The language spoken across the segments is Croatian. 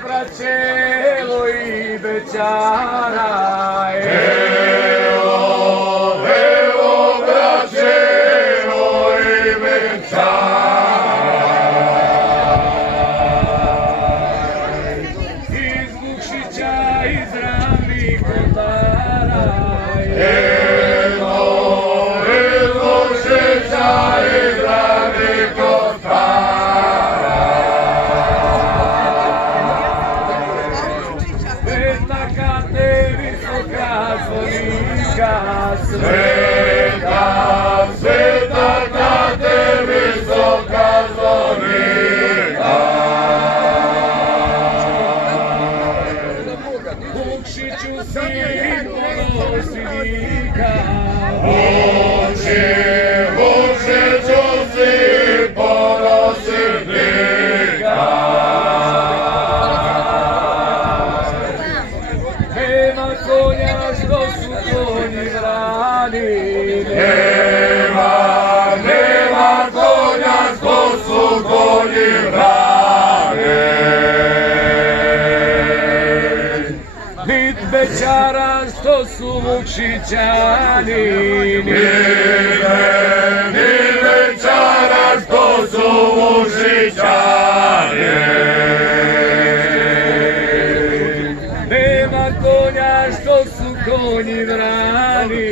braće, evo i bećara, evo braće, evo i bećara. Iz Vukšića, iz Ravnih Kotara, Evo iz Vukšića, iz Ravnih Kotara. Sveta Kate, visoka zvonika, Sveta Kate, visoka zvonika. Vukšiću sin ponosnika, Vukšiću sin ponosnika. nema konja što su konji vrani, Nema konja što su konji vrane. nit bećara što su Vukšićani, Ni bećara što su Vukšićani. nema konja što su konji vrani,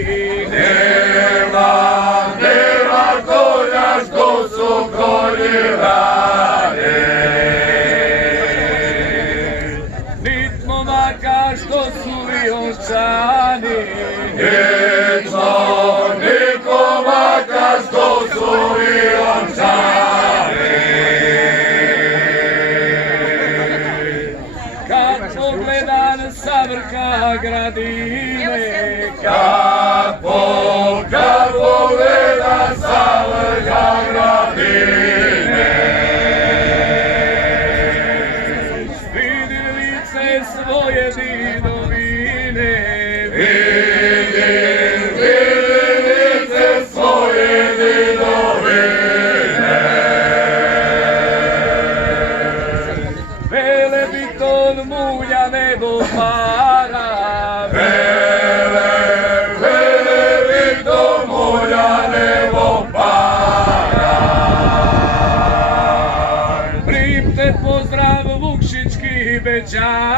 Nema konja što su konji vrane. nit momaka što su Liončani, Ni komaka što su Liončani. kad pogledam sa vrha gradine, Kad pogleda sa vrha gradine, vidim lice svoje didovine, vidim lice svoje didovine. Velebiton mulja nebo para, Velebiton mulja nebo para. primte pozdrav Vukšićki bećara.